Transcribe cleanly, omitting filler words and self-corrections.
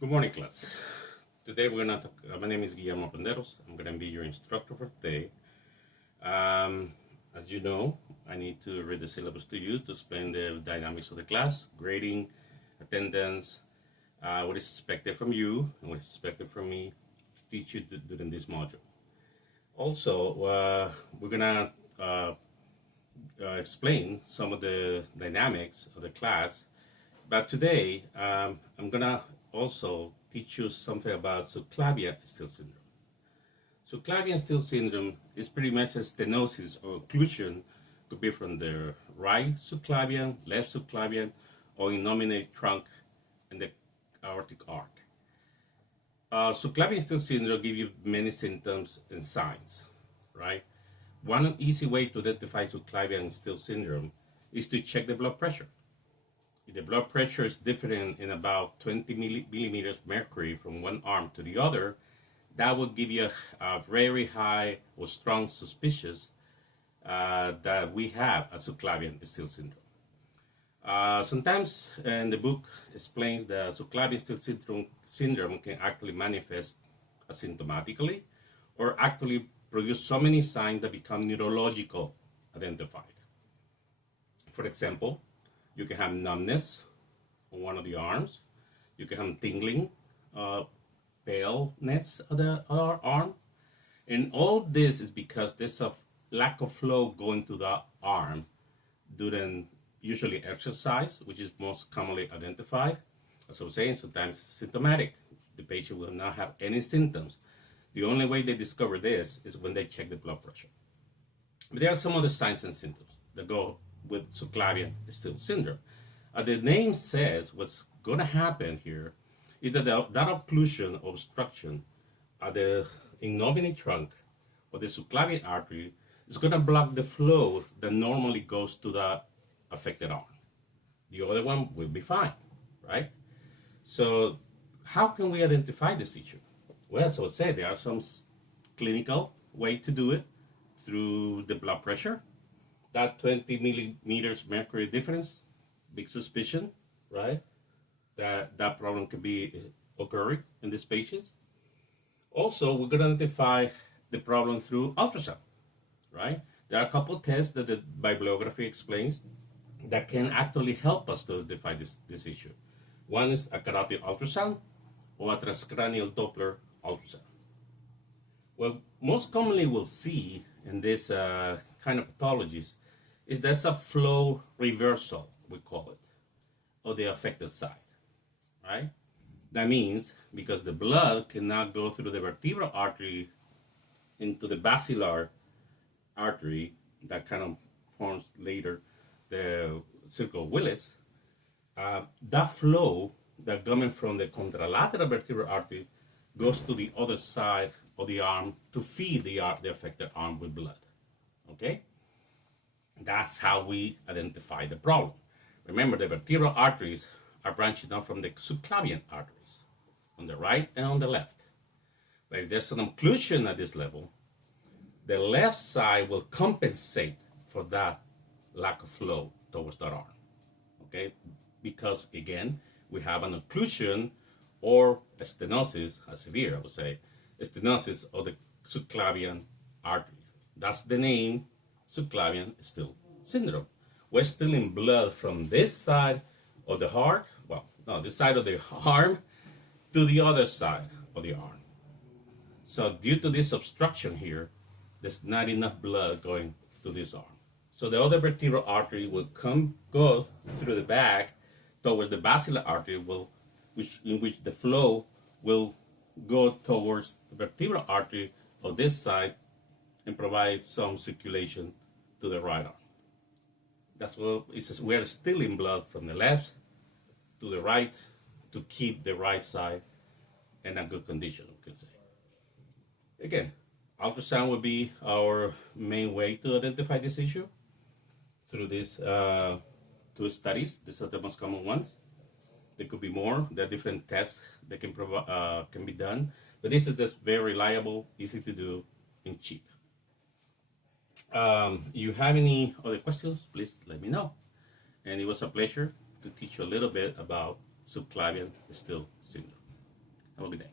Good morning, class. Today we're gonna talk. My name is Guillermo Panderos. I'm gonna be your instructor for today. As you know, I need to read the syllabus to you to explain the dynamics of the class, grading, attendance, what is expected from you, and what is expected from me to teach you during this module. Also, we're gonna explain some of the dynamics of the class. But today, I'm gonna also teach you something about subclavian still syndrome. Subclavian still syndrome is pretty much a stenosis or occlusion, could be from the right subclavian, left subclavian, or innominate trunk and the aortic arc. Subclavian still syndrome gives you many symptoms and signs, right? One easy way to identify subclavian still syndrome is to check the blood pressure. If the blood pressure is different in about 20 millimeters mercury from one arm to the other, that will give you a very high or strong suspicion that we have a subclavian still syndrome. Sometimes in the book explains that subclavian still syndrome can actually manifest asymptomatically or actually produce so many signs that become neurological identified. For example, you can have numbness on one of the arms. You can have tingling, paleness of the other arm. And all this is because there's a lack of flow going to the arm during usually exercise, which is most commonly identified. As I was saying, sometimes symptomatic. The patient will not have any symptoms. The only way they discover this is when they check the blood pressure. But there are some other signs and symptoms that go with subclavian still syndrome. The name says what's going to happen here is that that occlusion or obstruction at the innominate trunk or the subclavian artery is going to block the flow that normally goes to the affected arm. The other one will be fine, right? So how can we identify this issue? Well, so I said there are some clinical way to do it through the blood pressure. That 20 millimeters mercury difference, big suspicion, right? That problem could be occurring in these patients. Also, we're going to identify the problem through ultrasound, right? There are a couple of tests that the bibliography explains that can actually help us to identify this issue. One is a carotid ultrasound or a transcranial Doppler ultrasound. Well, most commonly we'll see in this kind of pathologies is there's a flow reversal, we call it, of the affected side, right? That means because the blood cannot go through the vertebral artery into the basilar artery that kind of forms later the circle of Willis, that flow that coming from the contralateral vertebral artery goes to the other side of the arm to feed the affected arm with blood, okay? That's how we identify the problem. Remember, the vertebral arteries are branching off from the subclavian arteries on the right and on the left. But if there's an occlusion at this level, the left side will compensate for that lack of flow towards that arm, okay? Because, again, we have an occlusion or a stenosis, a severe, I would say, a stenosis of the subclavian artery. That's the name, subclavian still syndrome. We're still in blood from this side of the heart, well, no, this side of the arm to the other side of the arm. So due to this obstruction here, there's not enough blood going to this arm. So the other vertebral artery will go through the back towards the basilar artery, in which the flow will go towards the vertebral artery of this side and provide some circulation to the right arm. That's what it says. We are still in blood from the left to the right to keep the right side in a good condition, we can say. Again, ultrasound would be our main way to identify this issue through these two studies. These are the most common ones. There could be more. There are different tests that can be done, but this is just very reliable, easy to do, and cheap. You have any other questions, please let me know. And it was a pleasure to teach you a little bit about subclavian still syndrome. Have a good day.